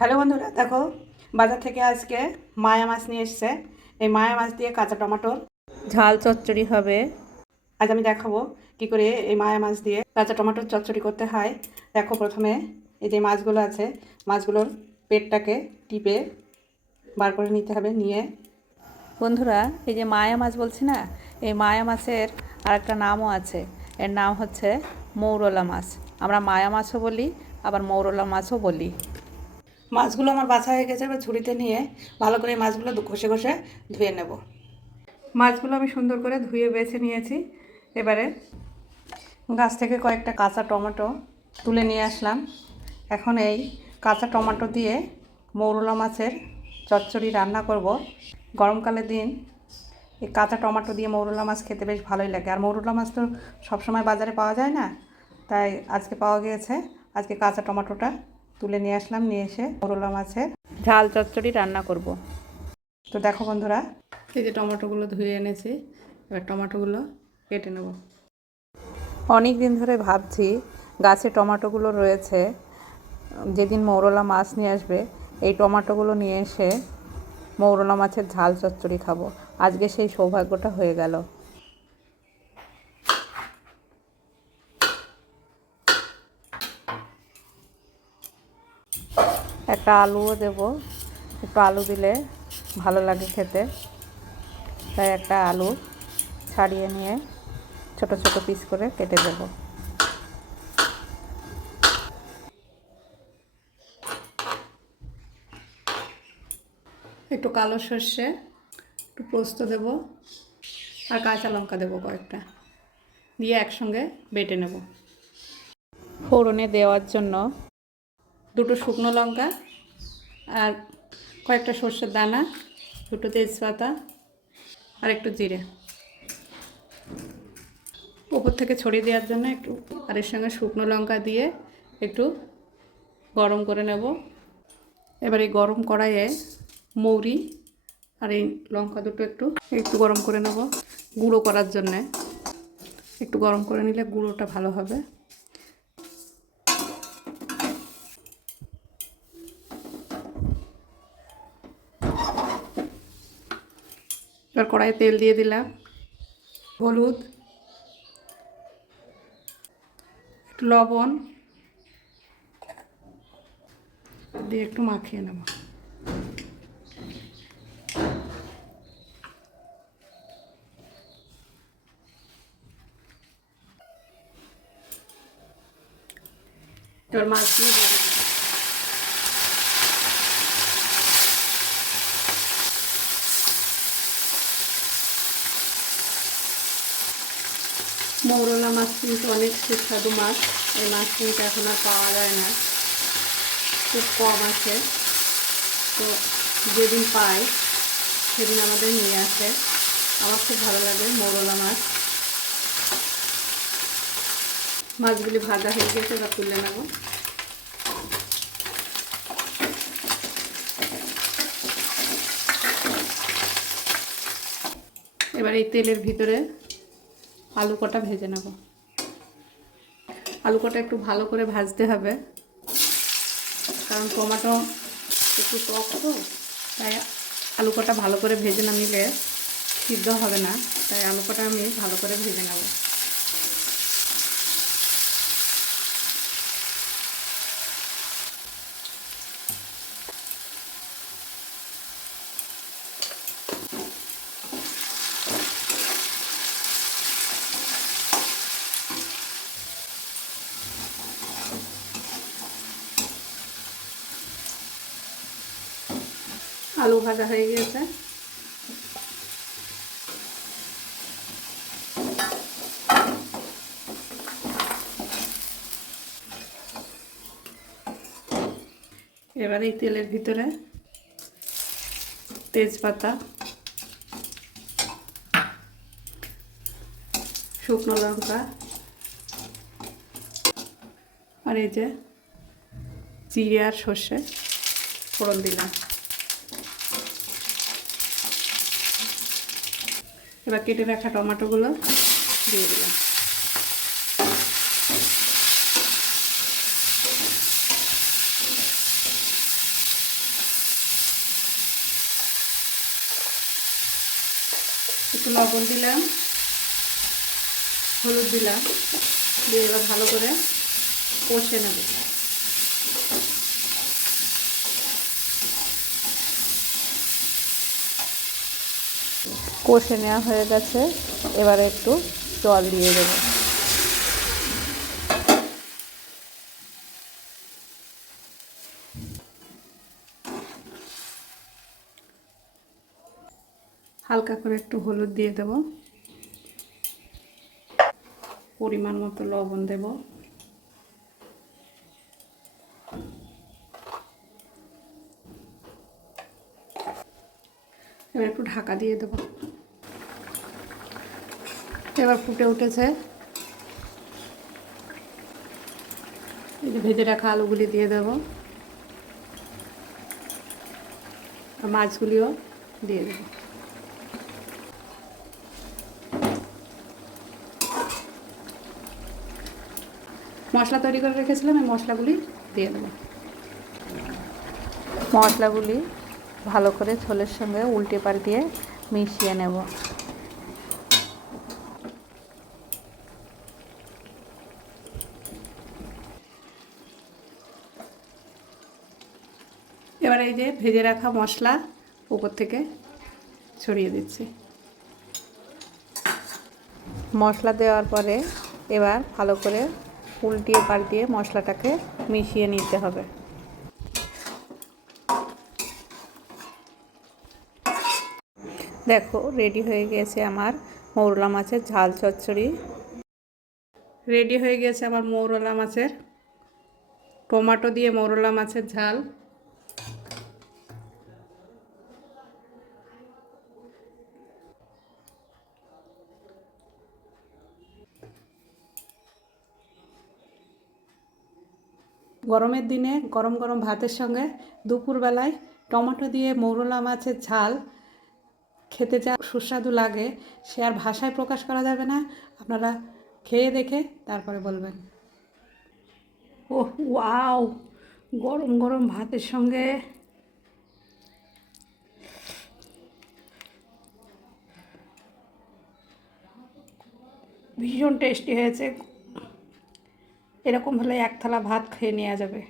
Hello বন্ধুরা, দেখো বাজার থেকে আজকে মায়া মাছ নিয়ে এসছে। এই মায়া মাছ দিয়ে কাঁচা টমেটোর ঝাল চচ্চড়ি হবে। আজ আমি দেখাবো কি করে এই মায়া মাছ দিয়ে কাঁচা টমেটোর চচ্চড়ি করতে হয়। দেখো, প্রথমে এই যে মাছগুলো আছে, মাছগুলোর পেটটাকে টিপে বার করে নিতে হবে। নিয়ে বন্ধুরা, এই যে মায়া মাছ বলছি না, এই মায়া মাছের আর একটা নামও আছে। এর নাম হচ্ছে মৌরলা মাছ। আমরা মায়া মাছও বলি, আবার মৌরলা মাছও বলি। মাছগুলো আমার বাছা হয়ে গেছে। এবার ঝুড়িতে নিয়ে ভালো করে মাছগুলো ঘষে ঘষে ধুয়ে নেব। মাছগুলো আমি সুন্দর করে ধুয়ে বেছে নিয়েছি। এবারে গাছ থেকে কয়েকটা কাঁচা টমেটো তুলে নিয়ে আসলাম। এখন এই কাঁচা টমেটো দিয়ে মৌরলা মাছের চচ্চড়ি রান্না করব। গরমকালের দিন এই কাঁচা টমেটো দিয়ে মৌরলা মাছ খেতে বেশ ভালোই লাগে। আর মৌরলা মাছ তো সবসময় বাজারে পাওয়া যায় না, তাই আজকে পাওয়া গিয়েছে। আজকে কাঁচা টমেটোটা তুলে নিয়ে আসলাম, নিয়ে এসে মৌরলা মাছের ঝাল চচ্চড়ি রান্না করব। তো দেখো বন্ধুরা, এই যে টমেটোগুলো ধুয়ে এনেছি, এবার টমেটোগুলো কেটে নেব। অনেক দিন ধরে ভাবছি গাছে টমেটোগুলো রয়েছে, যেদিন মৌরলা মাছ নিয়ে আসবে এই টমেটোগুলো নিয়ে এসে মৌরলা মাছের ঝাল চচ্চড়ি খাবো। আজকে সেই সৌভাগ্যটা হয়ে গেল। একটা আলুও দেব, একটু আলু দিলে ভালো লাগে খেতে, তাই একটা আলু ছাড়িয়ে নিয়ে ছোট ছোট পিস করে কেটে দেব। একটু কালো সর্ষে, একটু পোস্ত দেব, আর কাঁচা লঙ্কা দেবো কয়েকটা, দিয়ে একসঙ্গে বেটে নেব। ফোড়নে দেওয়ার জন্য দুটো শুকনো লঙ্কা আর কয়েকটা সর্ষের দানা, দুটো তেজপাতা আর একটু জিরে উপর থেকে ছড়িয়ে দেওয়ার জন্য একটু, আর এর সঙ্গে শুকনো লঙ্কা দিয়ে একটু গরম করে নেব। এবার এই গরম কড়াইয়ে মৌরি আর এই লঙ্কা দুটো একটু একটু গরম করে নেব গুঁড়ো করার জন্যে। একটু গরম করে নিলে গুঁড়োটা ভালো হবে। এবার কড়াইয়ে তেল দিয়ে দিলাম, হলুদ, একটু লবণ দিয়ে একটু মাখিয়ে নেব। এবার মাছগুলো দিয়ে দিলাম। মৌরলা মাছ কিন্তু অনেক সুস্বাদু মাছ। এই মাছ কিন্তু এখন আর পাওয়া যায় না, খুব কম আছে। তো যেদিন পাই সেদিন আমাদের নিয়ে আসে। আমার খুব ভালো লাগে মৌরলা মাছ। মাছগুলি ভাজা হয়ে গেছে, এবার তুলে নেব। এবার এই তেলের ভিতরে আলু কটা ভেজে নেব। আলু কটা একটু ভালো করে ভাজতে হবে, কারণ টমেটো একটু টক তো, তাই আলু কটা ভালো করে ভেজে না নিলে সিদ্ধ হবে না। তাই আলু কটা আমি ভালো করে ভেজে নেব। আলু ভাজা হয়ে গিয়েছে। এবার এই তেলের ভিতরে তেজপাতা, শুকনো লঙ্কা আর এই যে জিরে আর সর্ষে ফোড়ন দিলাম। এবার কেটে রাখা টমেটোগুলো দিয়ে দিলাম। একটু লবণ দিলাম, হলুদ দিলাম, দিয়ে এবার ভালো করে কষে নেব। কষে নেওয়া হয়ে গেছে, এবারে একটু জল দিয়ে দেবো। হালকা করে একটু হলুদ দিয়ে দেব, পরিমাণ মতো লবণ দেব, এবার একটু ঢাকা দিয়ে দেব। এবার ফুটে উঠেছে, এই যে ভেজে রাখা আলুগুলি দিয়ে দেব, আর মাছগুলিও দিয়ে দেব। মশলা তৈরি করে রেখেছিলাম, এই মশলাগুলি দিয়ে দেব। মশলাগুলি ভালো করে ঝোলের সঙ্গে উল্টে পাল্টিয়ে মিশিয়ে নেব। এবার এই যে ভেজে রাখা মশলা উপর থেকে ছড়িয়ে দিচ্ছি। মশলা দেওয়ার পরে এবার ভালো করে উল্টিয়ে পাল্টিয়ে মশলাটাকে মিশিয়ে নিতে হবে। দেখো রেডি হয়ে গেছে আমার মৌরলা মাছের ঝাল চচ্চড়ি। রেডি হয়ে গেছে আমার মৌরলা মাছের, টমেটো দিয়ে মৌরলা মাছের ঝাল। গরমের দিনে গরম গরম ভাতের সঙ্গে দুপুরবেলায় টমেটো দিয়ে মৌরলা মাছের ঝাল খেতে যা সুস্বাদু লাগে সে আর ভাষায় প্রকাশ করা যাবে না। আপনারা খেয়ে দেখে তারপরে বলবেন। ওহ ওয়াও, গরম গরম ভাতের সঙ্গে ভীষণ টেস্টি হয়েছে। এরকম হলে এক থালা ভাত খেয়ে নেওয়া যাবে।